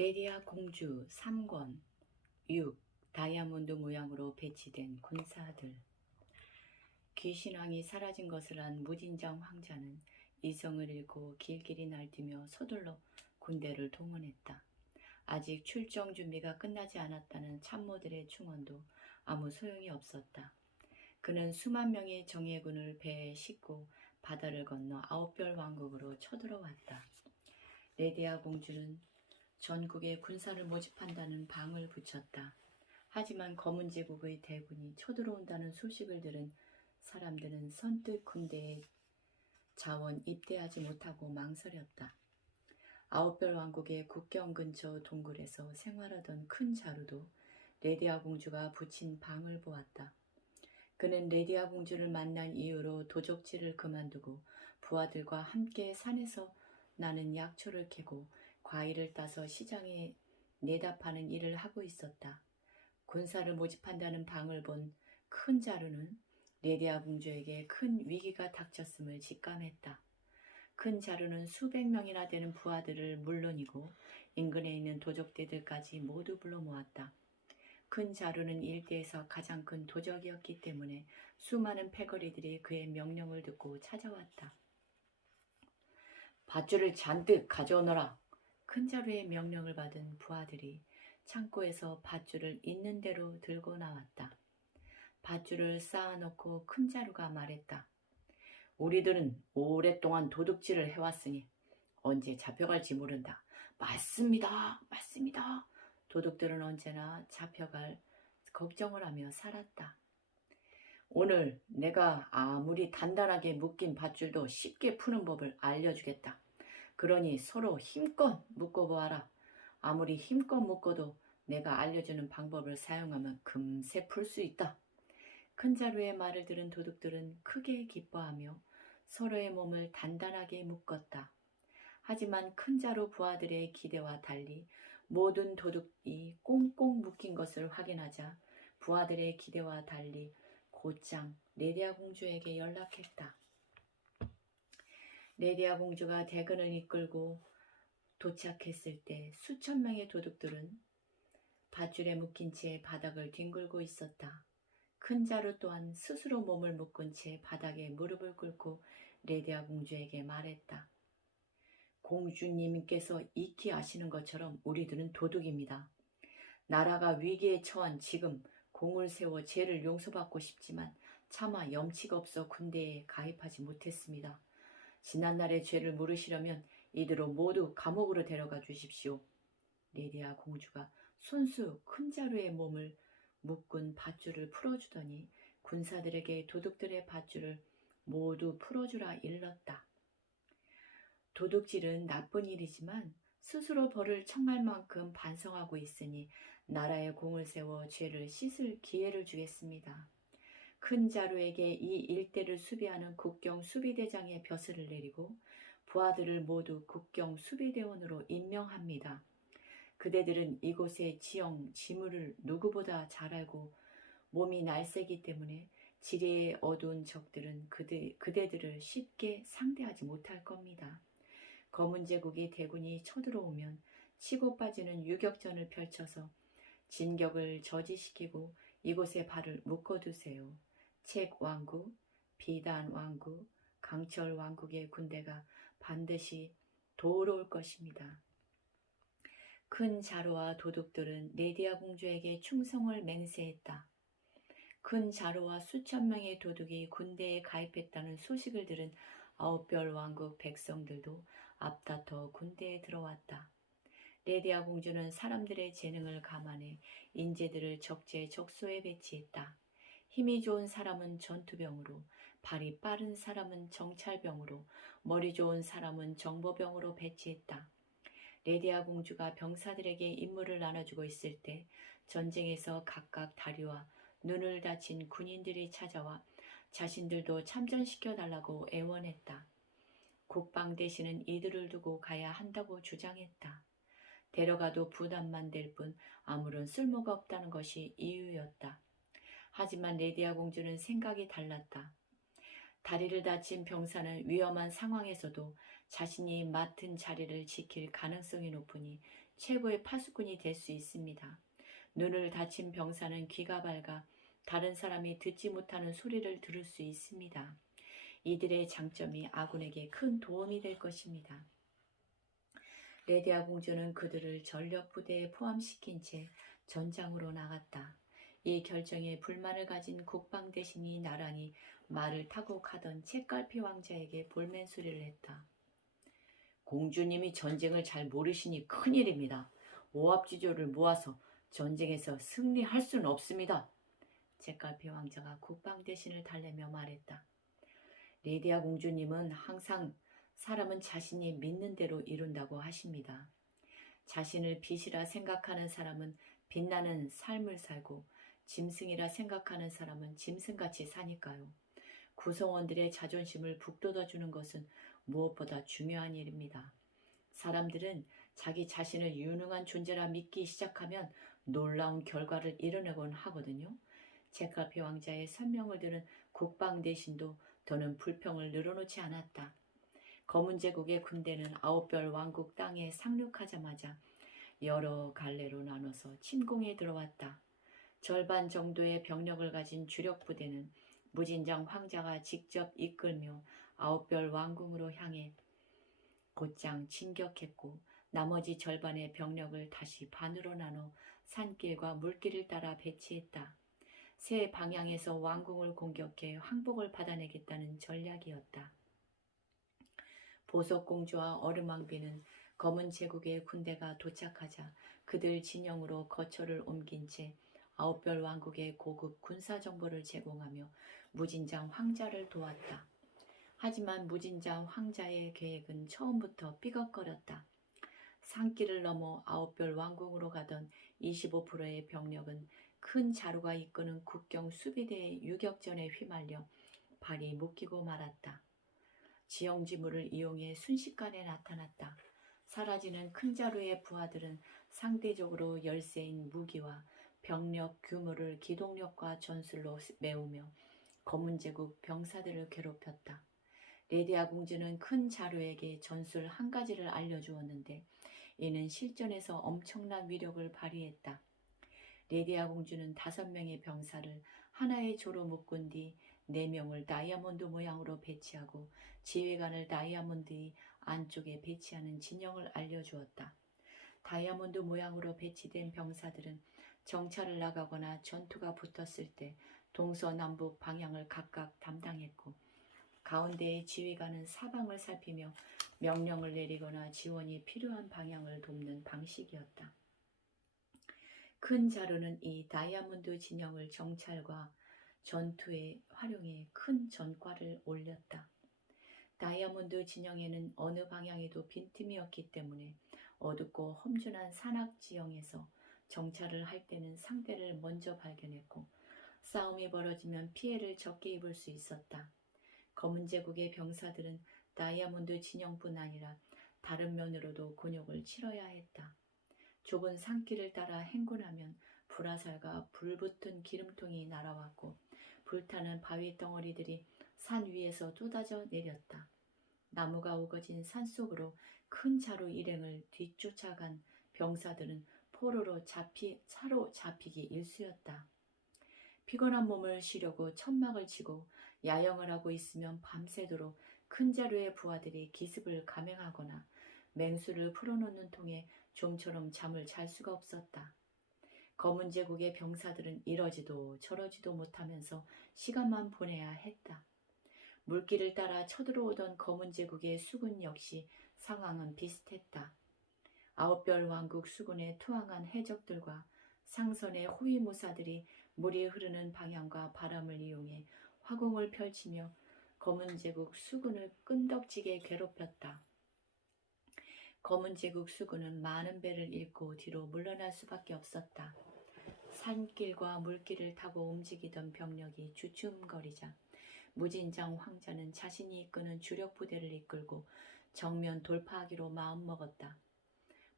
레디아 공주 3권 6. 다이아몬드 모양으로 배치된 군사들. 귀신왕이 사라진 것을 안 무진장 황자는 이성을 잃고 길길이 날뛰며 서둘러 군대를 동원했다. 아직 출정 준비가 끝나지 않았다는 참모들의 충언도 아무 소용이 없었다. 그는 수만 명의 정예군을 배에 싣고 바다를 건너 아홉별 왕국으로 쳐들어왔다. 레디아 공주는 전국에 군사를 모집한다는 방을 붙였다. 하지만 검은 제국의 대군이 쳐들어온다는 소식을 들은 사람들은 선뜻 군대에 자원 입대하지 못하고 망설였다. 아홉별 왕국의 국경 근처 동굴에서 생활하던 큰 자루도 레디아 공주가 붙인 방을 보았다. 그는 레디아 공주를 만난 이후로 도적질을 그만두고 부하들과 함께 산에서 나는 약초를 캐고 과일을 따서 시장에 내다 파는 일을 하고 있었다. 군사를 모집한다는 방을 본 큰 자루는 레디아 공주에게 큰 위기가 닥쳤음을 직감했다. 큰 자루는 수백 명이나 되는 부하들을 물론이고 인근에 있는 도적대들까지 모두 불러 모았다. 큰 자루는 일대에서 가장 큰 도적이었기 때문에 수많은 패거리들이 그의 명령을 듣고 찾아왔다. 밧줄을 잔뜩 가져오너라. 큰 자루의 명령을 받은 부하들이 창고에서 밧줄을 있는 대로 들고 나왔다. 밧줄을 쌓아놓고 큰 자루가 말했다. 우리들은 오랫동안 도둑질을 해왔으니 언제 잡혀갈지 모른다. 맞습니다. 맞습니다. 도둑들은 언제나 잡혀갈 걱정을 하며 살았다. 오늘 내가 아무리 단단하게 묶인 밧줄도 쉽게 푸는 법을 알려주겠다. 그러니 서로 힘껏 묶어보아라. 아무리 힘껏 묶어도 내가 알려주는 방법을 사용하면 금세 풀 수 있다. 큰 자루의 말을 들은 도둑들은 크게 기뻐하며 서로의 몸을 단단하게 묶었다. 하지만 큰 자루 부하들의 기대와 달리 모든 도둑이 꽁꽁 묶인 것을 확인하자 부하들의 기대와 달리 곧장 레디아 공주에게 연락했다. 레디아 공주가 대군을 이끌고 도착했을 때 수천 명의 도둑들은 밧줄에 묶인 채 바닥을 뒹굴고 있었다. 큰 자루 또한 스스로 몸을 묶은 채 바닥에 무릎을 꿇고 레디아 공주에게 말했다. 공주님께서 익히 아시는 것처럼 우리들은 도둑입니다. 나라가 위기에 처한 지금 공을 세워 죄를 용서받고 싶지만 차마 염치가 없어 군대에 가입하지 못했습니다. 지난날의 죄를 물으시려면 이대로 모두 감옥으로 데려가 주십시오. 레디아 공주가 손수 큰 자루의 몸을 묶은 밧줄을 풀어주더니 군사들에게 도둑들의 밧줄을 모두 풀어주라 일렀다. 도둑질은 나쁜 일이지만 스스로 벌을 청할 만큼 반성하고 있으니 나라의 공을 세워 죄를 씻을 기회를 주겠습니다. 큰 자루에게 이 일대를 수비하는 국경 수비대장의 벼슬을 내리고 부하들을 모두 국경 수비대원으로 임명합니다. 그대들은 이곳의 지형, 지물을 누구보다 잘 알고 몸이 날쌔기 때문에 지리의 어두운 적들은 그대들을 쉽게 상대하지 못할 겁니다. 검은 제국의 대군이 쳐들어오면 치고 빠지는 유격전을 펼쳐서 진격을 저지시키고 이곳에 발을 묶어두세요. 책 왕국, 비단 왕국, 강철 왕국의 군대가 반드시 도우러 올 것입니다. 큰 자루와 도둑들은 레디아 공주에게 충성을 맹세했다. 큰 자루와 수천 명의 도둑이 군대에 가입했다는 소식을 들은 아홉별 왕국 백성들도 앞다퉈 군대에 들어왔다. 레디아 공주는 사람들의 재능을 감안해 인재들을 적재적소에 배치했다. 힘이 좋은 사람은 전투병으로, 발이 빠른 사람은 정찰병으로, 머리 좋은 사람은 정보병으로 배치했다. 레디아 공주가 병사들에게 임무를 나눠주고 있을 때 전쟁에서 각각 다리와 눈을 다친 군인들이 찾아와 자신들도 참전시켜달라고 애원했다. 국방 대신은 이들을 두고 가야 한다고 주장했다. 데려가도 부담만 될 뿐 아무런 쓸모가 없다는 것이 이유였다. 하지만 레디아 공주는 생각이 달랐다. 다리를 다친 병사는 위험한 상황에서도 자신이 맡은 자리를 지킬 가능성이 높으니 최고의 파수꾼이 될 수 있습니다. 눈을 다친 병사는 귀가 밝아 다른 사람이 듣지 못하는 소리를 들을 수 있습니다. 이들의 장점이 아군에게 큰 도움이 될 것입니다. 레디아 공주는 그들을 전력 부대에 포함시킨 채 전장으로 나갔다. 이 결정에 불만을 가진 국방 대신이 나란히 말을 타고 가던 책갈피 왕자에게 볼멘소리를 했다. 공주님이 전쟁을 잘 모르시니 큰일입니다. 오합지졸을 모아서 전쟁에서 승리할 수는 없습니다. 책갈피 왕자가 국방 대신을 달래며 말했다. 레디아 공주님은 항상 사람은 자신이 믿는 대로 이룬다고 하십니다. 자신을 빛이라 생각하는 사람은 빛나는 삶을 살고 짐승이라 생각하는 사람은 짐승같이 사니까요. 구성원들의 자존심을 북돋아주는 것은 무엇보다 중요한 일입니다. 사람들은 자기 자신을 유능한 존재라 믿기 시작하면 놀라운 결과를 이뤄내곤 하거든요. 책갈피 왕자의 설명을 들은 국방 대신도 더는 불평을 늘어놓지 않았다. 검은 제국의 군대는 아홉별 왕국 땅에 상륙하자마자 여러 갈래로 나눠서 침공에 들어왔다. 절반 정도의 병력을 가진 주력 부대는 무진장 황자가 직접 이끌며 아홉별 왕궁으로 향해 곧장 진격했고, 나머지 절반의 병력을 다시 반으로 나눠 산길과 물길을 따라 배치했다. 세 방향에서 왕궁을 공격해 항복을 받아내겠다는 전략이었다. 보석공주와 얼음왕비는 검은 제국의 군대가 도착하자 그들 진영으로 거처를 옮긴 채 아홉별 왕국의 고급 군사 정보를 제공하며 무진장 황자를 도왔다. 하지만 무진장 황자의 계획은 처음부터 삐걱거렸다. 산길을 넘어 아홉별 왕궁으로 가던 25%의 병력은 큰 자루가 이끄는 국경 수비대의 유격전에 휘말려 발이 묶이고 말았다. 지형지물을 이용해 순식간에 나타났다. 사라지는 큰 자루의 부하들은 상대적으로 열세인 무기와 병력 규모를 기동력과 전술로 메우며 검은 제국 병사들을 괴롭혔다. 레디아 공주는 큰 자루에게 전술 한 가지를 알려주었는데 이는 실전에서 엄청난 위력을 발휘했다. 레디아 공주는 5명의 병사를 하나의 조로 묶은 뒤 4명을 다이아몬드 모양으로 배치하고 지휘관을 다이아몬드의 안쪽에 배치하는 진영을 알려주었다. 다이아몬드 모양으로 배치된 병사들은 정찰을 나가거나 전투가 붙었을 때 동서남북 방향을 각각 담당했고, 가운데의 지휘관은 사방을 살피며 명령을 내리거나 지원이 필요한 방향을 돕는 방식이었다. 큰 자루는 이 다이아몬드 진영을 정찰과 전투에 활용해 큰 전과를 올렸다. 다이아몬드 진영에는 어느 방향에도 빈틈이 없기 때문에 어둡고 험준한 산악 지형에서 정찰을 할 때는 상대를 먼저 발견했고, 싸움이 벌어지면 피해를 적게 입을 수 있었다. 검은 제국의 병사들은 다이아몬드 진영뿐 아니라 다른 면으로도 곤욕을 치러야 했다. 좁은 산길을 따라 행군하면 불화살과 불붙은 기름통이 날아왔고, 불타는 바위 덩어리들이 산 위에서 쏟아져 내렸다. 나무가 우거진 산속으로 큰 자루 일행을 뒤쫓아간 병사들은 포로로 사로잡히기 일쑤였다. 피곤한 몸을 쉬려고 천막을 치고 야영을 하고 있으면 밤새도록 큰 자루의 부하들이 기습을 감행하거나 맹수를 풀어놓는 통에 좀처럼 잠을 잘 수가 없었다. 검은 제국의 병사들은 이러지도 저러지도 못하면서 시간만 보내야 했다. 물길을 따라 쳐들어오던 검은 제국의 수군 역시 상황은 비슷했다. 아홉별 왕국 수군에 투항한 해적들과 상선의 호위무사들이 물이 흐르는 방향과 바람을 이용해 화공을 펼치며 검은 제국 수군을 끈덕지게 괴롭혔다. 검은 제국 수군은 많은 배를 잃고 뒤로 물러날 수밖에 없었다. 산길과 물길을 타고 움직이던 병력이 주춤거리자 무진장 황자는 자신이 이끄는 주력 부대를 이끌고 정면 돌파하기로 마음먹었다.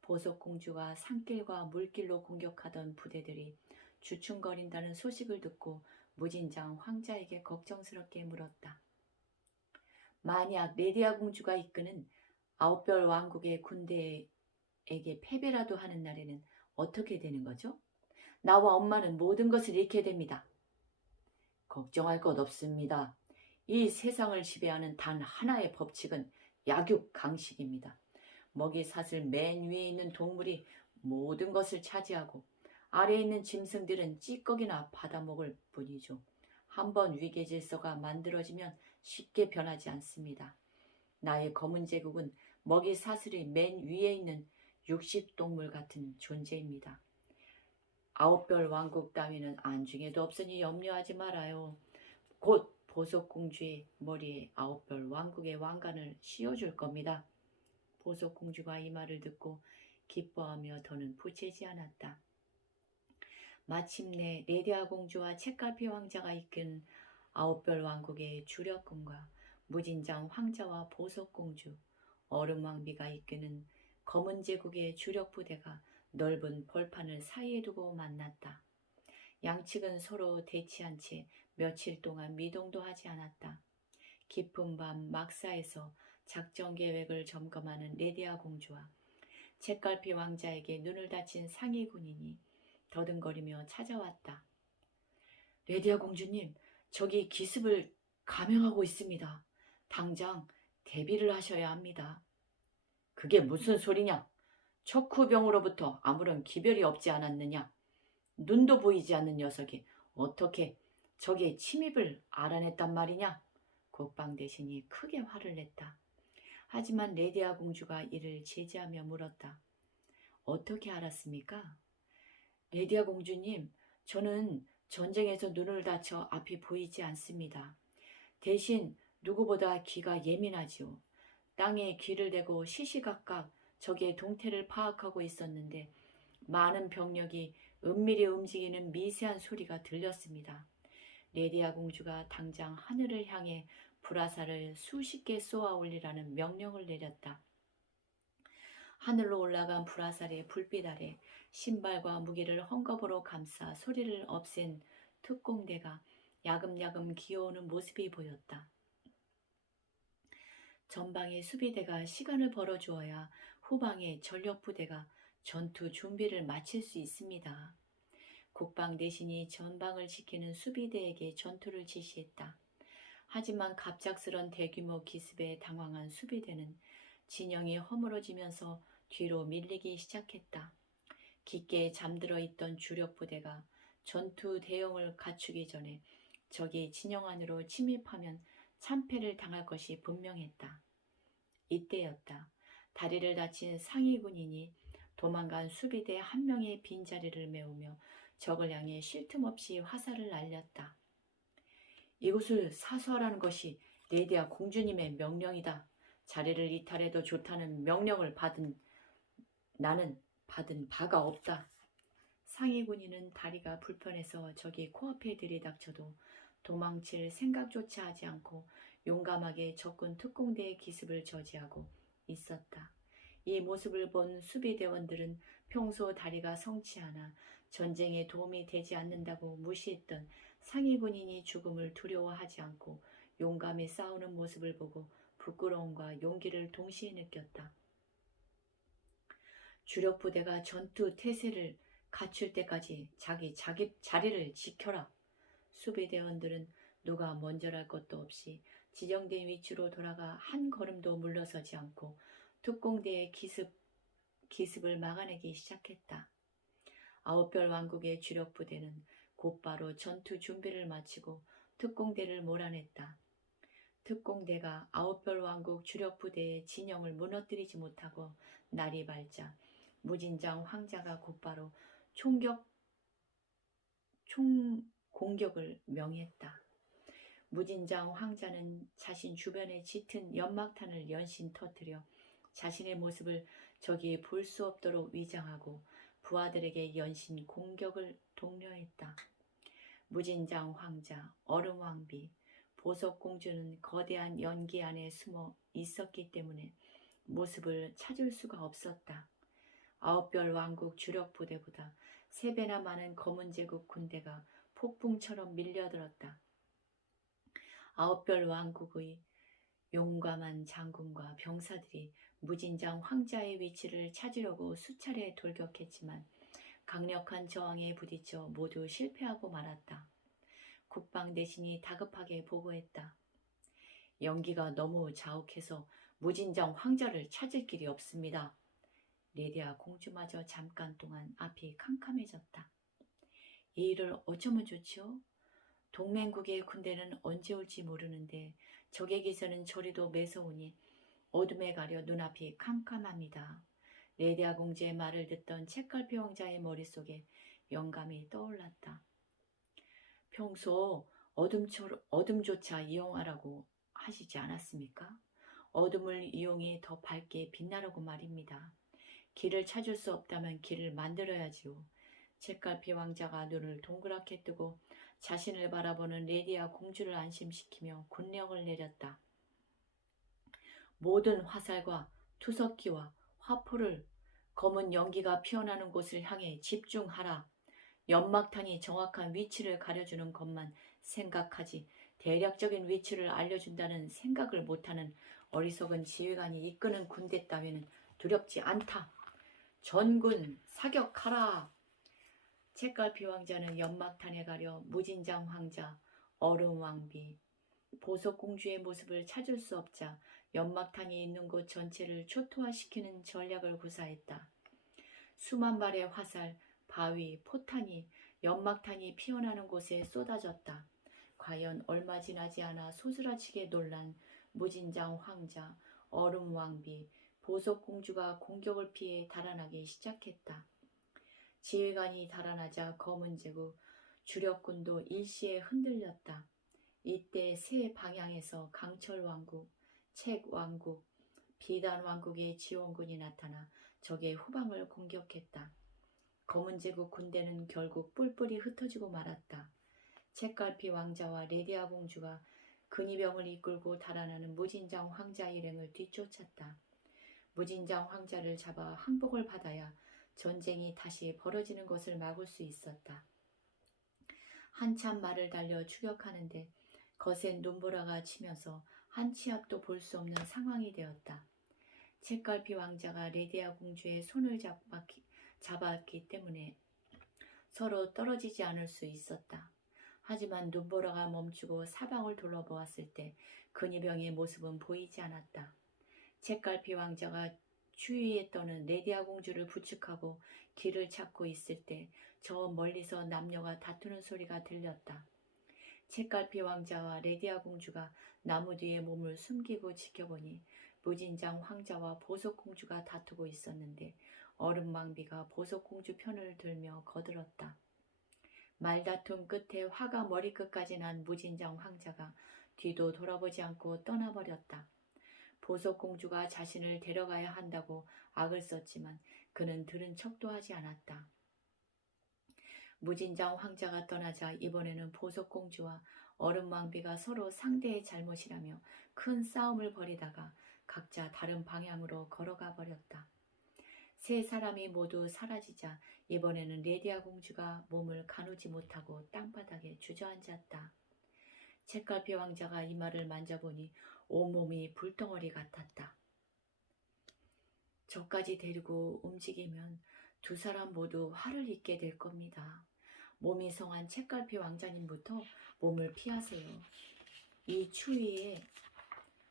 보석공주가 산길과 물길로 공격하던 부대들이 주춤거린다는 소식을 듣고 무진장 황자에게 걱정스럽게 물었다. 만약 레디아 공주가 이끄는 아홉별 왕국의 군대에 패배라도 하는 날에는 어떻게 되는 거죠? 나와 엄마는 모든 것을 잃게 됩니다. 걱정할 것 없습니다. 이 세상을 지배하는 단 하나의 법칙은 약육강식입니다. 먹이 사슬 맨 위에 있는 동물이 모든 것을 차지하고 아래에 있는 짐승들은 찌꺼기나 받아먹을 뿐이죠. 한번 위계 질서가 만들어지면 쉽게 변하지 않습니다. 나의 검은 제국은 먹이 사슬이 맨 위에 있는 육식동물 같은 존재입니다. 아홉별 왕국 따위는 안중에도 없으니 염려하지 말아요. 곧 보석공주의 머리에 아홉별 왕국의 왕관을 씌워줄 겁니다. 보석공주가 이 말을 듣고 기뻐하며 더는 부채지 않았다. 마침내 레디아 공주와 책갈피 왕자가 이끈 아홉별 왕국의 주력군과 무진장 황자와 보석공주, 얼음왕비가 이끄는 검은 제국의 주력 부대가 넓은 벌판을 사이에 두고 만났다. 양측은 서로 대치한 채 며칠 동안 미동도 하지 않았다. 깊은 밤 막사에서 작전 계획을 점검하는 레디아 공주와 책갈피 왕자에게 눈을 다친 상위 군인이 더듬거리며 찾아왔다. 레디아 공주님, 저기 기습을 감행하고 있습니다. 당장 대비를 하셔야 합니다. 그게 무슨 소리냐? 척후병으로부터 아무런 기별이 없지 않았느냐? 눈도 보이지 않는 녀석이 어떻게 적의 침입을 알아냈단 말이냐? 국방 대신이 크게 화를 냈다. 하지만 레디아 공주가 이를 제지하며 물었다. 어떻게 알았습니까? 레디아 공주님, 저는 전쟁에서 눈을 다쳐 앞이 보이지 않습니다. 대신 누구보다 귀가 예민하지요. 땅에 귀를 대고 시시각각 적의 동태를 파악하고 있었는데 많은 병력이 은밀히 움직이는 미세한 소리가 들렸습니다. 레디아 공주가 당장 하늘을 향해 불화살을 수십 개 쏘아 올리라는 명령을 내렸다. 하늘로 올라간 불화살의 불빛 아래 신발과 무기를 헝겊으로 감싸 소리를 없앤 특공대가 야금야금 기어오는 모습이 보였다. 전방의 수비대가 시간을 벌어주어야 후방의 전력부대가 전투 준비를 마칠 수 있습니다. 국방 대신이 전방을 지키는 수비대에게 전투를 지시했다. 하지만 갑작스런 대규모 기습에 당황한 수비대는 진영이 허물어지면서 뒤로 밀리기 시작했다. 깊게 잠들어 있던 주력 부대가 전투 대용을 갖추기 전에 적이 진영 안으로 침입하면 참패를 당할 것이 분명했다. 이때였다. 다리를 다친 상위 군인이 도망간 수비대 한 명의 빈자리를 메우며 적을 향해 쉴 틈 없이 화살을 날렸다. 이곳을 사수하라는 것이 레디아 공주님의 명령이다. 자리를 이탈해도 좋다는 명령을 나는 받은 바가 없다. 상위 군인은 다리가 불편해서 적이 코앞에 들이닥쳐도 도망칠 생각조차 하지 않고 용감하게 적군 특공대의 기습을 저지하고 있었다. 이 모습을 본 수비대원들은 평소 다리가 성치 않아 전쟁에 도움이 되지 않는다고 무시했던 상위 군인이 죽음을 두려워하지 않고 용감히 싸우는 모습을 보고 부끄러움과 용기를 동시에 느꼈다. 주력 부대가 전투 태세를 갖출 때까지 자기 자리를 지켜라. 수비대원들은 누가 먼저랄 것도 없이 지정된 위치로 돌아가 한 걸음도 물러서지 않고 특공대의 기습을 막아내기 시작했다. 아홉별 왕국의 주력 부대는 곧바로 전투 준비를 마치고 특공대를 몰아냈다. 특공대가 아홉별 왕국 주력 부대의 진영을 무너뜨리지 못하고 날이 밝자 무진장 황자가 곧바로 총공격을 명했다. 무진장 황자는 자신 주변에 짙은 연막탄을 연신 터뜨려 자신의 모습을 적이 볼 수 없도록 위장하고 부하들에게 연신 공격을 독려했다. 무진장 황자, 얼음왕비, 보석공주는 거대한 연기 안에 숨어 있었기 때문에 모습을 찾을 수가 없었다. 아홉별 왕국 주력 부대보다 3배나 많은 검은 제국 군대가 폭풍처럼 밀려들었다. 아홉별 왕국의 용감한 장군과 병사들이 무진장 황자의 위치를 찾으려고 수차례 돌격했지만 강력한 저항에 부딪혀 모두 실패하고 말았다. 국방 대신이 다급하게 보고했다. 연기가 너무 자욱해서 무진장 황자를 찾을 길이 없습니다. 레디아 공주마저 잠깐 동안 앞이 캄캄해졌다. 이 일을 어쩌면 좋지요? 동맹국의 군대는 언제 올지 모르는데 적에게서는 저리도 매서우니 어둠에 가려 눈앞이 캄캄합니다. 레디아 공주의 말을 듣던 책갈피 왕자의 머릿속에 영감이 떠올랐다. 평소 어둠조차 이용하라고 하시지 않았습니까? 어둠을 이용해 더 밝게 빛나라고 말입니다. 길을 찾을 수 없다면 길을 만들어야지요. 책갈피 왕자가 눈을 동그랗게 뜨고 자신을 바라보는 레디아 공주를 안심시키며 군령을 내렸다. 모든 화살과 투석기와 화포를 검은 연기가 피어나는 곳을 향해 집중하라. 연막탄이 정확한 위치를 가려주는 것만 생각하지 대략적인 위치를 알려준다는 생각을 못하는 어리석은 지휘관이 이끄는 군대 따위는 두렵지 않다. 전군 사격하라. 책갈피 왕자는 연막탄에 가려 무진장 황자, 얼음 왕비, 보석공주의 모습을 찾을 수 없자 연막탄이 있는 곳 전체를 초토화시키는 전략을 구사했다. 수만 발의 화살, 바위, 포탄이 연막탄이 피어나는 곳에 쏟아졌다. 과연 얼마 지나지 않아 소스라치게 놀란 무진장 황자, 얼음 왕비, 보석공주가 공격을 피해 달아나기 시작했다. 지휘관이 달아나자 검은 제국 주력군도 일시에 흔들렸다. 이때 세 방향에서 강철왕국, 책왕국, 비단왕국의 지원군이 나타나 적의 후방을 공격했다. 검은 제국 군대는 결국 뿔뿔이 흩어지고 말았다. 책갈피 왕자와 레디아 공주가 근위병을 이끌고 달아나는 무진장 황자 일행을 뒤쫓았다. 무진장 황자를 잡아 항복을 받아야 전쟁이 다시 벌어지는 것을 막을 수 있었다. 한참 말을 달려 추격하는데 거센 눈보라가 치면서 한 치 앞도 볼 수 없는 상황이 되었다. 책갈피 왕자가 레디아 공주의 손을 잡았기 때문에 서로 떨어지지 않을 수 있었다. 하지만 눈보라가 멈추고 사방을 둘러보았을 때 근위병의 모습은 보이지 않았다. 책갈피 왕자가 추위에 떠는 레디아 공주를 부축하고 길을 찾고 있을 때 저 멀리서 남녀가 다투는 소리가 들렸다. 책갈피 왕자와 레디아 공주가 나무 뒤에 몸을 숨기고 지켜보니 무진장 황자와 보석공주가 다투고 있었는데 얼음망비가 보석공주 편을 들며 거들었다. 말다툼 끝에 화가 머리끝까지 난 무진장 황자가 뒤도 돌아보지 않고 떠나버렸다. 보석공주가 자신을 데려가야 한다고 악을 썼지만 그는 들은 척도 하지 않았다. 무진장 황자가 떠나자 이번에는 보석공주와 얼음왕비가 서로 상대의 잘못이라며 큰 싸움을 벌이다가 각자 다른 방향으로 걸어가 버렸다. 세 사람이 모두 사라지자 이번에는 레디아 공주가 몸을 가누지 못하고 땅바닥에 주저앉았다. 책갈피 왕자가 이마를 만져보니 온몸이 불덩어리 같았다. 저까지 데리고 움직이면 두 사람 모두 화를 입게 될 겁니다. 몸이 성한 책갈피 왕자님부터 몸을 피하세요. 이 추위에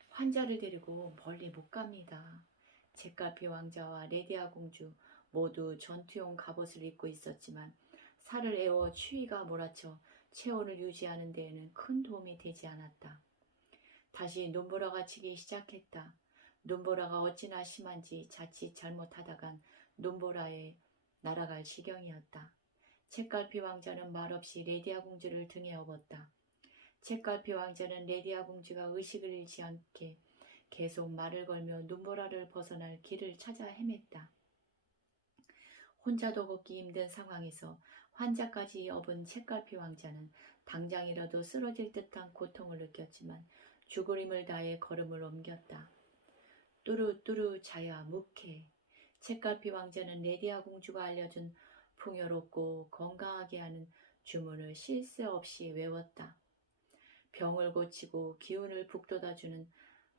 환자를 데리고 멀리 못 갑니다. 책갈피 왕자와 레디아 공주 모두 전투용 갑옷을 입고 있었지만 살을 에워 추위가 몰아쳐 체온을 유지하는 데에는 큰 도움이 되지 않았다. 다시 눈보라가 치기 시작했다. 눈보라가 어찌나 심한지 자칫 잘못하다간 눈보라에 날아갈 지경이었다. 책갈피 왕자는 말없이 레디아 공주를 등에 업었다. 책갈피 왕자는 레디아 공주가 의식을 잃지 않게 계속 말을 걸며 눈보라를 벗어날 길을 찾아 헤맸다. 혼자도 걷기 힘든 상황에서 환자까지 업은 책갈피 왕자는 당장이라도 쓰러질 듯한 고통을 느꼈지만 죽을 힘을 다해 걸음을 옮겼다. 뚜루뚜루 자야 묵해. 책갈피 왕자는 레디아 공주가 알려준 풍요롭고 건강하게 하는 주문을 쉴 새 없이 외웠다. 병을 고치고 기운을 북돋아주는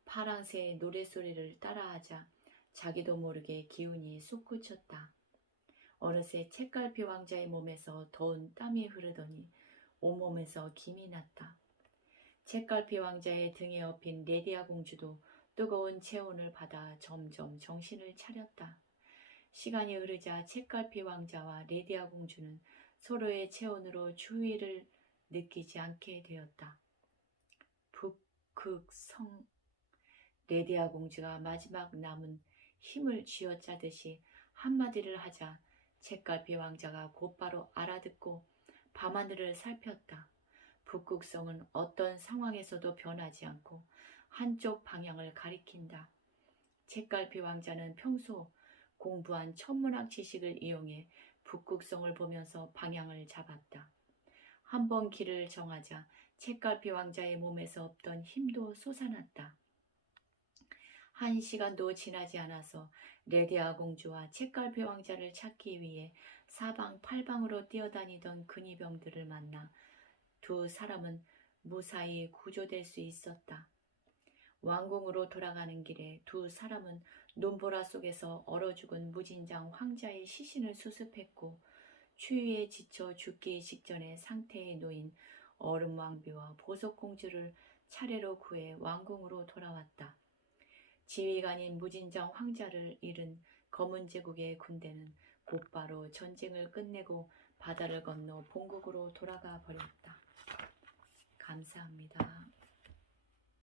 파랑새의 노랫소리를 따라하자 자기도 모르게 기운이 솟구쳤다. 어느새 책갈피 왕자의 몸에서 더운 땀이 흐르더니 온몸에서 김이 났다. 책갈피 왕자의 등에 업힌 레디아 공주도 뜨거운 체온을 받아 점점 정신을 차렸다. 시간이 흐르자 책갈피 왕자와 레디아 공주는 서로의 체온으로 추위를 느끼지 않게 되었다. 북극성. 레디아 공주가 마지막 남은 힘을 쥐어짜듯이 한마디를 하자 책갈피 왕자가 곧바로 알아듣고 밤하늘을 살폈다. 북극성은 어떤 상황에서도 변하지 않고 한쪽 방향을 가리킨다. 책갈피 왕자는 평소 공부한 천문학 지식을 이용해 북극성을 보면서 방향을 잡았다. 한번 길을 정하자 책갈피 왕자의 몸에서 없던 힘도 솟아났다. 1시간도 지나지 않아서 레디아 공주와 책갈피 왕자를 찾기 위해 사방팔방으로 뛰어다니던 근위병들을 만나 두 사람은 무사히 구조될 수 있었다. 왕궁으로 돌아가는 길에 두 사람은 눈보라 속에서 얼어 죽은 무진장 황자의 시신을 수습했고 추위에 지쳐 죽기 직전의 상태에 놓인 얼음왕비와 보석공주를 차례로 구해 왕궁으로 돌아왔다. 지휘관인 무진장 황자를 잃은 검은 제국의 군대는 곧바로 전쟁을 끝내고 바다를 건너 본국으로 돌아가 버렸다. 감사합니다.